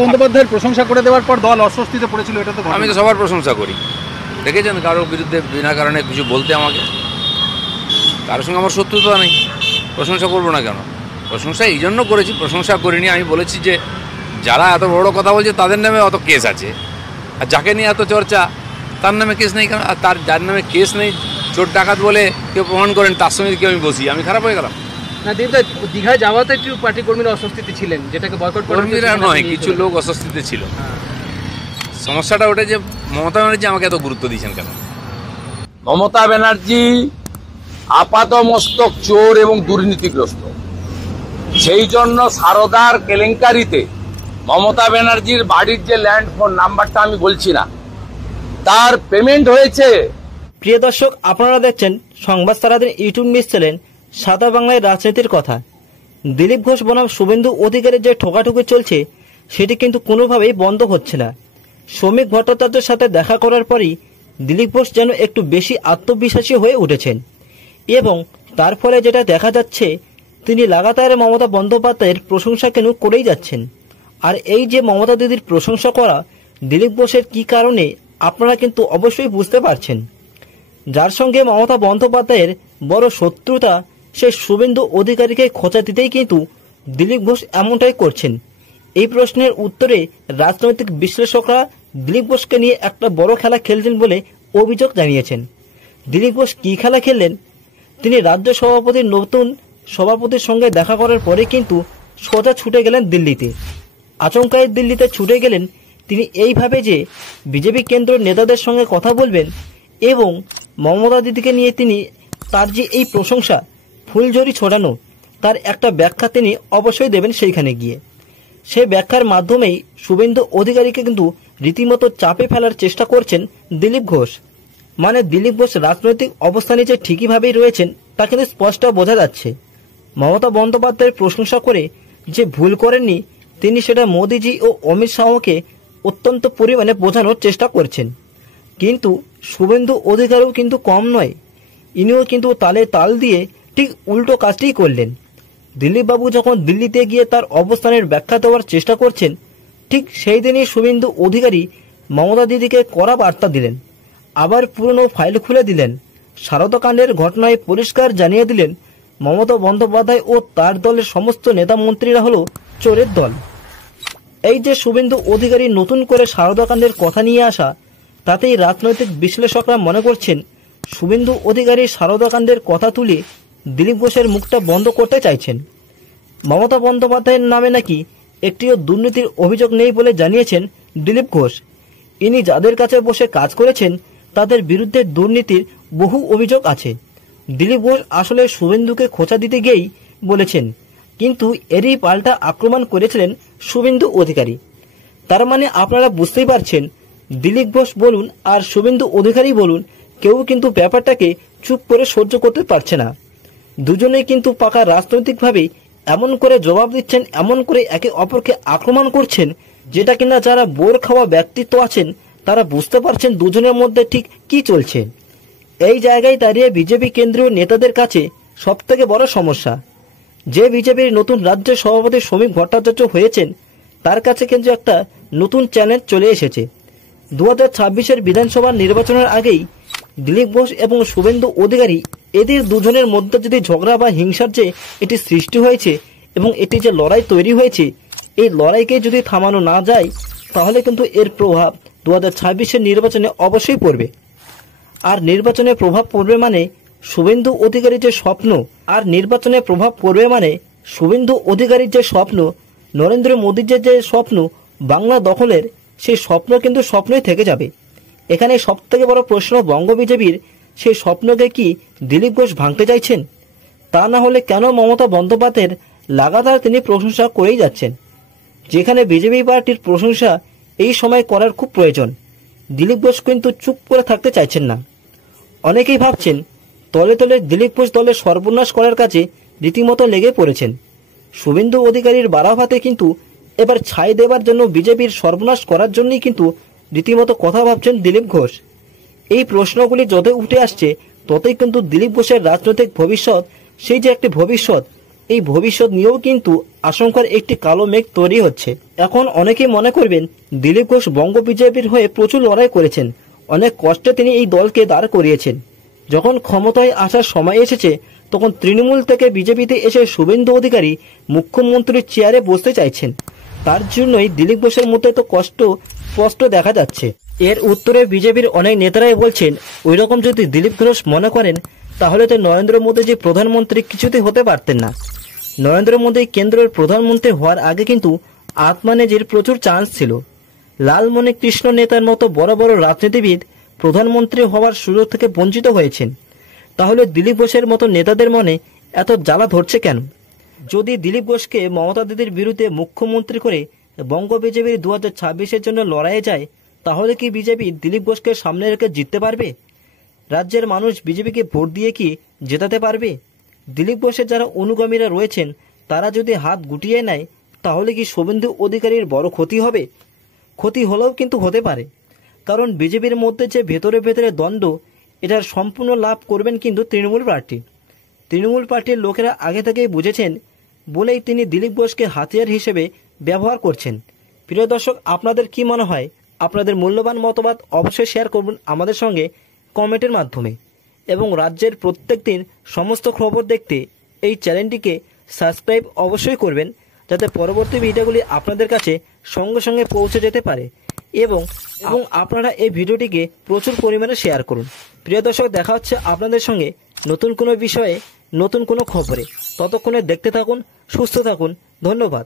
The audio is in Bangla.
বন্দ্যোপাধ্যায়ের প্রশংসা করে দেওয়ার পর দল অস্বস্তিতে পড়েছিল, এটা তো আমি তো সবার প্রশংসা করি। দেখেছেন কারোর বিরুদ্ধে বিনা কারণে কিছু বলতে আমাকে? কারোর সঙ্গে আমার শত্রুতা নেই, প্রশংসা করবো না কেন? প্রশংসা এই জন্য করেছি, প্রশংসা করিনি। আমি বলেছি যে যারা এত বড় কথা বলছে তাদের নামে অত কেস আছে, আর যাকে নিয়ে এত চর্চা তার নামে কেস নেই কেন? আর তার যার নামে কেস নেই, চোর ডাকাত বলে কেউ প্রমাণ করেন, তার সঙ্গে কেউ আমি বসি, আমি খারাপ হয়ে গেলাম? না দীপদা, দীঘায় যাওয়াতে একটু পার্টি কর্মীরা অস্বস্তিতে ছিলেন, যেটাকে বয়কট করা কর্মীরা নয়, কিছু লোক অস্বস্তিতে ছিল। সমস্যাটা ওটা যে মমতা ব্যানার্জি আমাকে এত গুরুত্ব দিয়েছেন কেন? মমতা ব্যানার্জি আপাত মস্তক চোর এবং দুর্নীতিগ্রস্ত, সেই জন্য সারদার কেলেঙ্কারিতে মমতা ব্যানার্জির বাড়ির যে ল্যান্ড ফোন নাম্বারটা আমি বলছি না, তার পেমেন্ট হয়েছে। প্রিয় দর্শক, আপনারা দেখছেন সংবাদ সারাদিন ইউটিউব নিউজ চ্যানেল সাদা বাংলায় রাজনীতির কথা। দিলীপ ঘোষ বনাম শুভেন্দু অধিকারীর যে ঠোকাঠুকি চলছে সেটি কিন্তু কোনোভাবেই বন্ধ হচ্ছে না। শ্রমিক ভট্টাচার্যের সাথে দেখা করার পরই দিলীপ ঘোষ যেন একটু বেশি আত্মবিশ্বাসী হয়ে উঠেছেন, এবং তার ফলে যেটা দেখা যাচ্ছে তিনি লাগাতার মমতা বন্দ্যোপাধ্যায়ের প্রশংসা কেন করেই যাচ্ছেন। আর এই যে মমতা দিদির প্রশংসা করা দিলীপ ঘোষের কী কারণে আপনারা কিন্তু অবশ্যই বুঝতে পারছেন। যার সঙ্গে মমতা বন্দ্যোপাধ্যায়ের বড় শত্রুতা সে শুভেন্দু অধিকারীকে খোঁচা দিতেই কিন্তু দিলীপ ঘোষ এমনটাই করছেন। এই প্রশ্নের উত্তরে রাজনৈতিক বিশ্লেষকরা দিলীপ ঘোষকে নিয়ে একটা বড় খেলা খেলছেন বলে অভিযোগ জানিয়েছেন। দিলীপ ঘোষ কী খেলা খেললেন? তিনি রাজ্য সভাপতির নতুন সভাপতির সঙ্গে দেখা করার পরে কিন্তু সোজা ছুটে গেলেন দিল্লিতে। আচমকাই দিল্লিতে ছুটে গেলেন তিনি এইভাবে যে বিজেপি কেন্দ্র নেতাদের সঙ্গে কথা বলবেন এবং মমতা দিদিকে নিয়ে তিনি তার যে এই প্রশংসা ফুলঝড়ি ছোড়ানো তার একটা ব্যাখ্যা তিনি অবশ্যই দেবেন সেইখানে গিয়ে। সেই ব্যাখ্যার মাধ্যমেই শুভেন্দু অধিকারীকে কিন্তু রীতিমতো চাপে ফেলার চেষ্টা করছেন দিলীপ ঘোষ। মানে দিলীপ ঘোষ রাজনৈতিক অবস্থানে যে ঠিকইভাবেই রয়েছেন তা কিন্তু স্পষ্ট বোঝা যাচ্ছে। মমতা বন্দ্যোপাধ্যায়ের প্রশংসা করে যে ভুল করেননি তিনি সেটা মোদিজি ও অমিত শাহকে অত্যন্ত পরিমাণে বোঝানোর চেষ্টা করছেন। কিন্তু শুভেন্দু অধিকারীও কিন্তু কম নয়, ইনিও কিন্তু তালে তাল দিয়ে ঠিক উল্টো কাজটিই করলেন। দিলীপবাবু যখন দিল্লিতে গিয়ে তার অবস্থানের ব্যাখ্যা দেওয়ার চেষ্টা করছেন, ঠিক সেই দিনই শুভেন্দু অধিকারী মমতা দিদিকে কড়া বার্তা দিলেন, আবার পুরনো ফাইল খুলে দিলেন, শারদাকাণ্ডের ঘটনায় পরিষ্কার জানিয়ে দিলেন মমতা বন্দ্যোপাধ্যায় ও তার দলের সমস্ত নেতা মন্ত্রীরা হলো চোরের দল। এই যে শুভেন্দু অধিকারী নতুন করে শারদাকাণ্ডের কথা নিয়ে আসা, তাতেই রাজনৈতিক বিশ্লেষকরা মনে করছেন শুভেন্দু অধিকারী শারদাকাণ্ডের কথা তুলে দিলীপ ঘোষের মুখটা বন্ধ করতে চাইছেন। মমতা বন্দ্যোপাধ্যায়ের নামে নাকি একটিও দুর্নীতির অভিযোগ নেই বলে জানিয়েছেন দিলীপ ঘোষ। ইনি যাদের কাছে বসে কাজ করেছেন তাদের বিরুদ্ধে দুর্নীতির বহু অভিযোগ আছে। দিলীপ ঘোষ আসলে শুভেন্দুকে খোঁচা দিতে গিয়েই বলেছেন, কিন্তু এরই পাল্টা আক্রমণ করেছিলেন শুভেন্দু অধিকারী। তার মানে আপনারা বুঝতেই পারছেন, দিলীপ ঘোষ বলুন আর শুভেন্দু অধিকারী বলুন, কেউ কিন্তু ব্যাপারটাকে চুপ করে সহ্য করতে পারছে না। দুজনেই কিন্তু পাকা রাজনৈতিকভাবে এমন করে জবাব দিচ্ছেন, এমন করে একে অপরকে আক্রমণ করছেন, যেটা কিনা যারা বোর খাওয়া ব্যক্তিত্ব আছেন তারা বুঝতে পারছেন দুজনের মধ্যে ঠিক কি চলছে। এই জায়গায় দাঁড়িয়ে বিজেপি কেন্দ্রীয় নেতাদের কাছে সবথেকে বড় সমস্যা, যে বিজেপির নতুন রাজ্য সভাপতি শ্রমিক ভট্টাচার্য হয়েছেন তার কাছে কিন্তু একটা নতুন চ্যালেঞ্জ চলে এসেছে। 2026-এর বিধানসভা নির্বাচনের আগেই দিলীপ ঘোষ এবং শুভেন্দু অধিকারী এদের দুজনের মধ্যে যদি ঝগড়া বা হিংসার যে এটি সৃষ্টি হয়েছে এবং এটি যে লড়াই তৈরি হয়েছে, এই লড়াইকে যদি থামানো না যায় তাহলে কিন্তু এর প্রভাব 2026-এর নির্বাচনে অবশ্যই পড়বে। আর নির্বাচনে প্রভাব পড়বে মানে শুভেন্দু অধিকারীর যে স্বপ্ন, আর নির্বাচনে প্রভাব পড়বে মানে শুভেন্দু অধিকারীর যে স্বপ্ন, নরেন্দ্র মোদীর যে স্বপ্ন বাংলা দখলের, সেই স্বপ্ন কিন্তু স্বপ্নই থেকে যাবে। এখানে সবথেকে বড় প্রশ্ন, বঙ্গ বিজেপির সেই স্বপ্নকে কি দিলীপ ঘোষ ভাঙতে চাইছেন? তা না হলে কেন মমতা বন্দ্যোপাধ্যায়ের লাগাতার তিনি প্রশংসা করেই যাচ্ছেন, যেখানে বিজেপি পার্টির প্রশংসা এই সময় করার খুব প্রয়োজন। দিলীপ ঘোষ কিন্তু চুপ করে থাকতে চাইছেন না। অনেকেই ভাবছেন তলে তলে দিলীপ ঘোষ দলের সর্বনাশ করার কাজে রীতিমতো লেগে পড়েছেন। শুভেন্দু অধিকারীর বাড়াভাতে কিন্তু এবার ছাই দেবার জন্য বিজেপির সর্বনাশ করার জন্যই কিন্তু রীতিমতো কথা ভাবছেন দিলীপ ঘোষ। এই প্রশ্নগুলি যত উঠে আসছে ততই কিন্তু দিলীপ ঘোষের রাজনৈতিক ভবিষ্যৎ, সেই যে একটি ভবিষ্যৎ, এই ভবিষ্যৎ নিয়েও কিন্তু আশঙ্কার একটি কালো মেঘ তৈরি হচ্ছে। এখন অনেকেই মনে করবেন দিলীপ ঘোষ বঙ্গ বিজেপির হয়ে প্রচুর লড়াই করেছেন, অনেক কষ্টে তিনি এই দলকে দাঁড় করিয়েছেন। যখন ক্ষমতায় আসার সময় এসেছে তখন তৃণমূল থেকে বিজেপিতে এসে শুভেন্দু অধিকারী মুখ্যমন্ত্রীর চেয়ারে বসতে চাইছেন। তার জন্যই দিলীপ ঘোষের মধ্যে তো কষ্ট স্পষ্ট দেখা যাচ্ছে। এর উত্তরে বিজেপির অনেক নেতারাই বলছেন ওই রকম যদি দিলীপ ঘোষ মনে করেন তাহলে তো নরেন্দ্র মোদী যে প্রধানমন্ত্রী কিছুতে হতে পারতেন না। নরেন্দ্র মোদী কেন্দ্রের প্রধানমন্ত্রী হওয়ার আগে কিন্তু আত্মানেজির প্রচুর চান্স ছিল। লালমণি কৃষ্ণ নেতার মতো বড় বড় রাজনীতিবিদ প্রধানমন্ত্রী হওয়ার সুযোগ থেকে বঞ্চিত হয়েছেন। তাহলে দিলীপ ঘোষের মতো নেতাদের মনে এত জ্বালা ধরছে কেন? যদি দিলীপ ঘোষকে মমতা দিদির বিরুদ্ধে মুখ্যমন্ত্রী করে বঙ্গ বিজেপির 2026-এর জন্য লড়াইয়ে যায়, তাহলে কি বিজেপি দিলীপ ঘোষকে সামনে রেখে জিততে পারবে? রাজ্যের মানুষ বিজেপিকে ভোট দিয়ে কি জেতাতে পারবে? দিলীপ ঘোষের যারা অনুগামীরা রয়েছেন তারা যদি হাত গুটিয়ে নেয় তাহলে কি শুভেন্দু অধিকারীর বড় ক্ষতি হবে? ক্ষতি হলেও কিন্তু হতে পারে, কারণ বিজেপির মধ্যে যে ভেতরে ভেতরে দ্বন্দ্ব, এটার সম্পূর্ণ লাভ করবেন কিন্তু তৃণমূল পার্টি। তৃণমূল পার্টির লোকেরা আগে থেকেই বুঝেছেন বলেই তিনি দিলীপ ঘোষকে হাতিয়ার হিসেবে ব্যবহার করছেন। প্রিয় দর্শক, আপনাদের কি মনে হয়? আপনাদের মূল্যবান মতামত অবশ্যই শেয়ার করবেন আমাদের সঙ্গে কমেন্টের মাধ্যমে, এবং রাজ্যের প্রত্যেক দিন সমস্ত খবর দেখতে এই চ্যানেলটিকে সাবস্ক্রাইব অবশ্যই করবেন, যাতে পরবর্তী ভিডিওগুলি আপনাদের কাছে সঙ্গে সঙ্গে পৌঁছে যেতে পারে। এবং আপনারা এই ভিডিওটিকে প্রচুর পরিমাণে শেয়ার করুন। প্রিয় দর্শক, দেখা হচ্ছে আপনাদের সঙ্গে নতুন কোনো বিষয়ে, নতুন কোনো খবরে। ততক্ষণে দেখতে থাকুন, সুস্থ থাকুন। ধন্যবাদ।